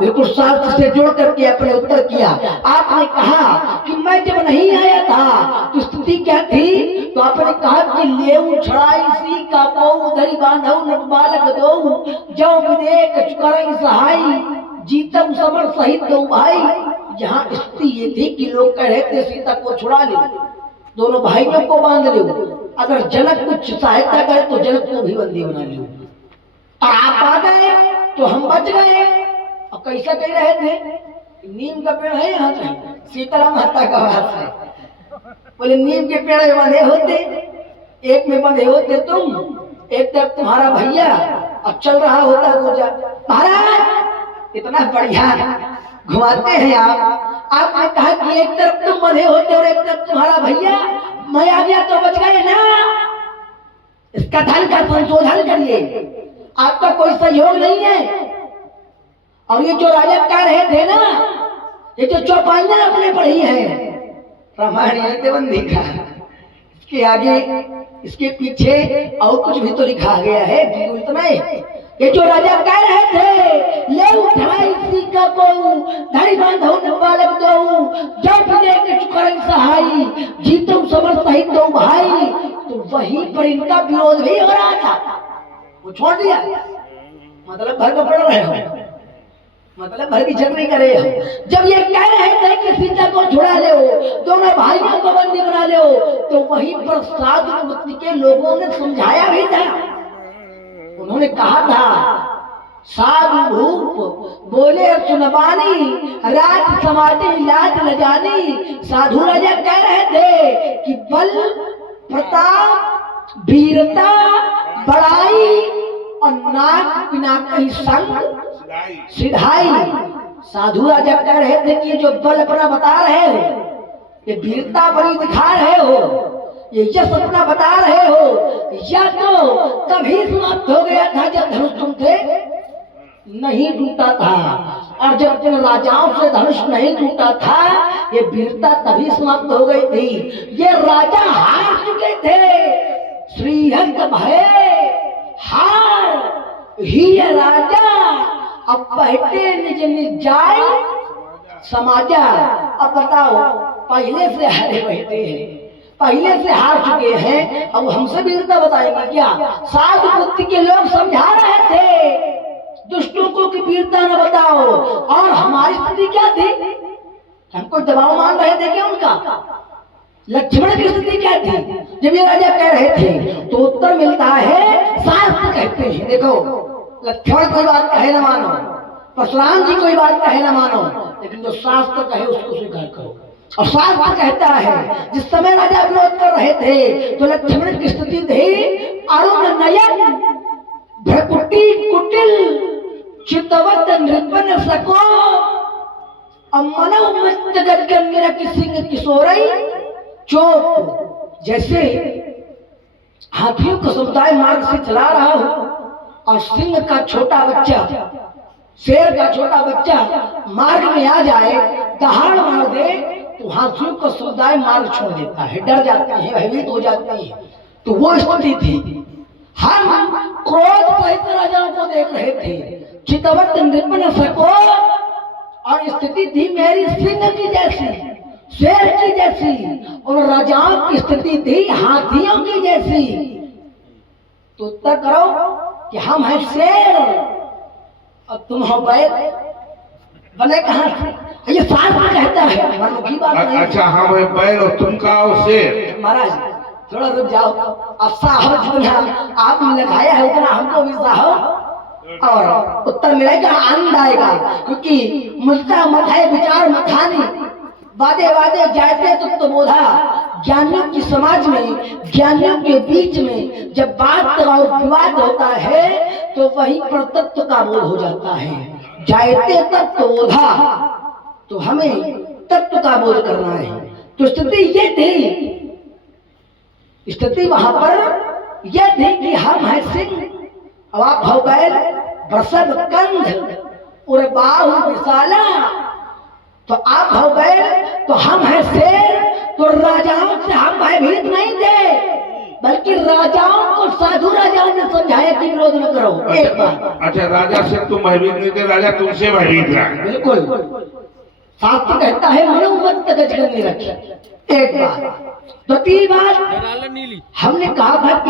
बिल्कुल शास्त्र से जोड़ करके अपने उत्तर किया। आपने कहा कि मैं जब नहीं आया था तो स्थिति क्या थी, तो आपने कहा कि लेऊ छड़ाई सी का को धरी बांधो नट बालक दो जो विदेक चुकरई सहाई जीतम समर सहित दो भाई। यहाँ स्थिति ये थी कि लोग कह रहे थे सीता को छुड़ा लो, दोनों भाइयों को बांध लो, अगर जनक कुछ सहायता करे तो जनक को भी बंदी बना लो। और आप आ गए तो हम बच गए। और कैसा कह रहे थे, नीम का पेड़ है यहाँ कहीं, सीताराम माता का बात है। बोले नीम के पेड़ में बंधे होते, एक में बंधे होते तुम, एक तरफ तुम्हारा भैया, अब चल रहा होता गोजा। महाराज इतना बढ़िया घुमाते हैं आप। आपने कहा कि एक तरफ तुम बंधे होते और एक तरफ तुम्हारा भैया, मैं आ गया तो बच गए ना। इसका धन का संशोधन करिए, आपका कोई सहयोग नहीं है। और ये जो राजा कह रहे थे ना, ये जो चौपाइयां आपने पढ़ी है रामायण देवंदी का, इसके आगे इसके पीछे और कुछ भी तो लिखा गया है, इतना ही। ये जो राजा कह रहे थे ले उठाई सीका को धड़ी बांधो न बालक दो जब विदेक चुकरई सहाई जीतम समर सहित दो भाई, तो वहीं पर इनका विरोध भी हो रहा था। वो छोड़ दिया, मतलब भर में पड़ रहे हो, मतलब भर की झक नहीं कर रहे हो। जब ये कह रहे थे कि सीता को छुड़ा ले, दोनों भाइयों को बंदी बना ले, तो वहीं पर साधु मुक्ति के लोगों ने समझाया भी था। उन्होंने कहा था साधु भूप बोले सुनबानी राज समाधि लाज न जानी। साधु राजा कह रहे थे कि बल प्रताप वीरता बड़ाई और नाक बिना कहीं संग सिधाई। साधु राजा कह रहे थे कि ये जो बल अपना बता रहे हो, ये वीरता बड़ी दिखा रहे हो, ये यश अपना बता रहे हो, या तो तभी समाप्त हो गया था जब धनुष तुमसे नहीं टूटा था, और जब जिन राजाओं से धनुष नहीं टूटा था ये वीरता तभी समाप्त हो गई थी। ये राजा हार चुके थे, श्रीहंत भय हार ही राजा अब पहटे निज निज जाय समाजा। अब बताओ, पहले से हारे बैठे हैं, पहले से हार चुके हैं, अब हमसे वीरता बताएंगे क्या? साधु बुद्धि के लोग समझा रहे थे दुष्टों को कि वीरता न बताओ, और हमारी स्थिति क्या थी? हमको दबाव मान रहे थे क्या उनका? लक्ष्मण की स्थिति क्या थी जब ये राजा कह रहे थे? तो उत्तर मिलता है शास्त्र कहते हैं, देखो लक्ष्मण कोई बात कहे न मानो, परशुराम जी कोई बात कहे न मानो, लेकिन जो शास्त्र कहे उसको स्वीकार करो। और शास्त्र कहता है जिस समय राजा विरोध कर रहे थे तो लक्ष्मण की स्थिति थी अरुण नयन भ्रकुटी कुटिल चितवत नृपन सको अमनो मस्त गदगंगिरा की सिंह किशोरई चोप। जैसे हाथियों का समुदाय मार्ग से चला रहा हो और सिंह का छोटा बच्चा, शेर का छोटा बच्चा मार्ग में आ जाए, दहाड़ मार दे, तो हाथियों का समुदाय मार्ग छोड़ देता है, डर जाते हैं, भयभीत हो जाते हैं। तो वो स्थिति थी। हम क्रोध सहित राजाओं को देख रहे थे, चितवत नृपन सको, और स्थिति थी मेरी सिंह की जैसी, शेर की जैसी, और राजाओं की स्थिति थी हाथियों की जैसी। तो उत्तर करो कि हम हैं शेर और तुम हो बैल, बने कहां से? ये शास्त्र कहता है, मनमुखी बात नहीं। अच्छा हाँ भाई, बैल और तुम का शेर। महाराज थोड़ा रुक जाओ, अब साहब जितना आपने लगाया है उतना हमको भी साहब, और उत्तर मिलेगा आनंद आएगा, क्योंकि मुद्दा मत है विचार मथानी वादे वादे जाते तो बोधा। ज्ञानियों की समाज में, ज्ञानियों के बीच में जब बात और विवाद होता है तो वही पर तत्व का बोध हो जाता है। जायते तत्व बोधा, तो हमें तत्व का बोध करना है। तो स्थिति ये थी, स्थिति वहां पर यह थी कि हम हैं सिंह, अब आप हो बैल, बरसद कंध और बाहु विशाला, तो आप हो बैल तो हम हैं शेर। तो राजाओं से हम भयभीत नहीं थे, बल्कि राजाओं को साधु राजाओं ने समझाया कि विरोध न करो। एक बार अच्छा, राजा से तुम भयभीत नहीं थे, राजा तुमसे भयभीत रहा। बिल्कुल, शास्त्र कहता है मनोमत गज करने रखी। एक बार, दूसरी बात हमने कहा था कि